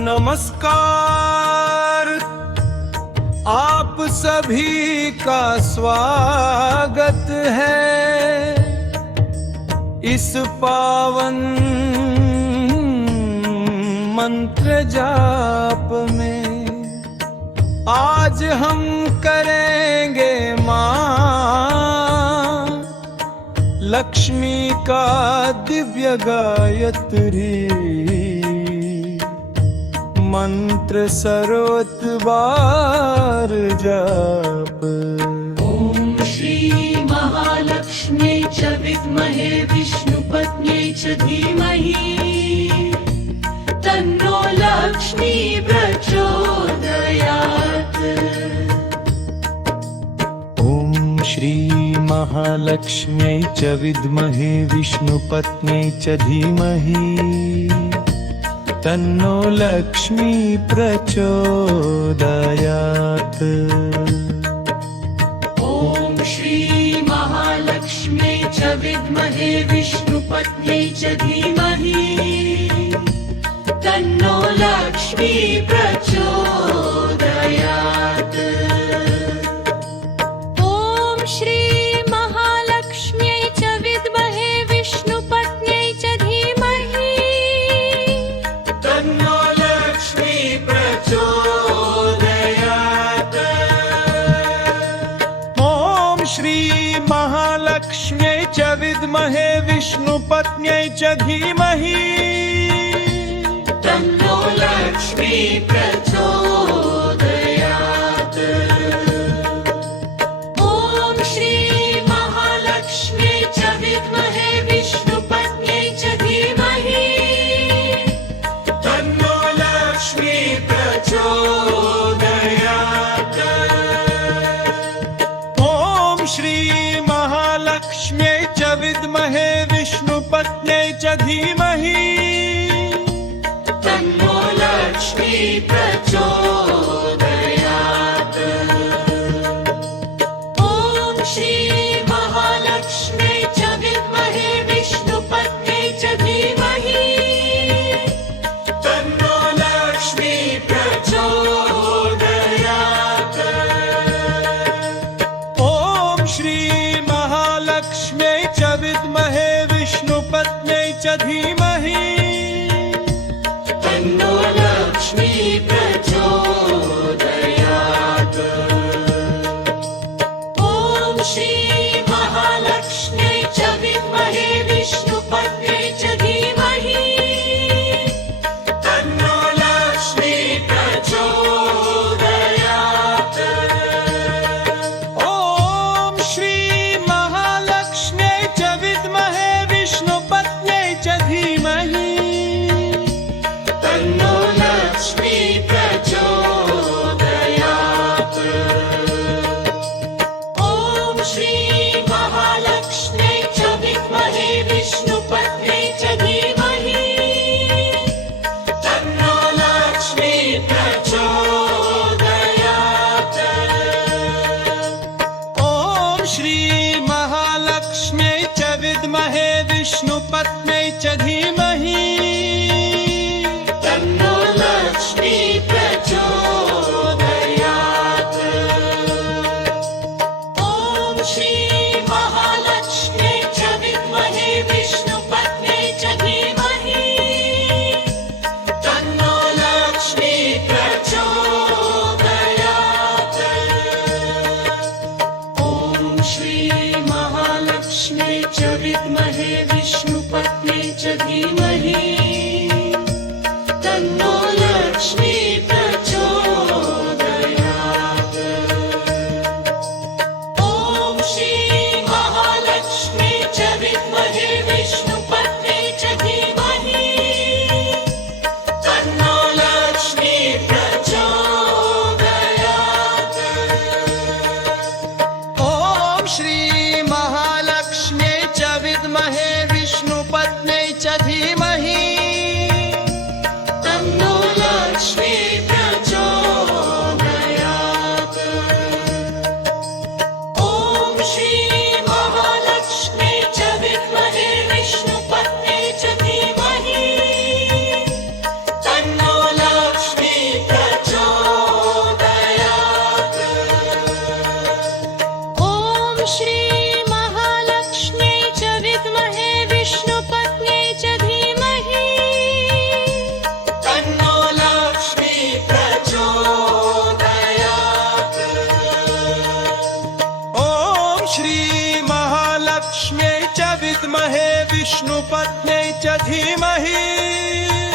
नमस्कार, आप सभी का स्वागत है इस पावन मंत्र जाप में। आज हम करेंगे माँ लक्ष्मी का दिव्य गायत्री मंत्र सर्वत बार जाप। ओम श्री महालक्ष्मी च विद्महे विष्णुपत्न्यै च धीमहि तन्नो लक्ष्मी प्रचोदयात्। ओम श्री महालक्ष्म्यै च विद्महे विष्णुपत्न्यै च धीमहि तन्नो लक्ष्मी प्रचोदयात्। ओम श्री महालक्ष्मी च विद्महे विष्णुपत्न्यै च धीमहि तन्नो लक्ष्मी प्रचोदयात्। ओम श्री महालक्ष्म्यै च विद्महे विष्णुपत्न्यै च धीमहि तन्नो लक्ष्मी प्रचोदयात्। ओम श्री महालक्ष्म्यै च विद्महे विष्णुपत्न्यै च धीमहि तन्नो लक्ष्मी प्रचोदयात्। ओम श्री महालक्ष्मी च विद्महे विष्णुपत्न्यै च धीमहि तन्नो लक्ष्मी प्रचोदयात्। ओम श्री महालक्ष्म्यै च विद्महे विष्णुपत्न्यै च धीमहि तन्नो लक्ष्मी प्रचोदयात्। ओम श्री महालक्ष्मी च विद्महे विष्णुपत्न्यै च धीमहि तन्नो लक्ष्मी प्रचोदयात्। ओम श्री महालक्ष्म्यै च विद्महे विष्णुपत्न्यै च धीमहि तन्नो लक्ष्मी प्रचोदयात्। ओम श्री महालक्ष्म्यै च विद्महे विष्णुपत्न्यै च धीमहि तन्नो लक्ष्मी प्रचोदयात्। ओम श्री महालक्ष्म्यै च विद्महे विष्णुपत्न्यै च धीमहि तन्नो लक्ष्मी प्रचोदयात्। ओम श्री महालक्ष्म्यै च विद्महे विष्णुपत्न्यै च धीमहि तन्नो लक्ष्मी प्रचोदयात्। ओम श्री महालक्ष्म्यै च विद्महे विष्णुपत्न्यै च धीमहि तन्नो लक्ष्मी प्रचोदयात्। ओम श्री महालक्ष्म्यै च विद्महे विष्णुपत्न्यै च धीमहि तन्नो लक्ष्मी प्रचोदयात्। ओम श्री महालक्ष्म्यै च विद्महे विष्णुपत्न्यै च धीमहि महालक्ष्म्यै च विद्महे विष्णुपत्न्यै च धीमहि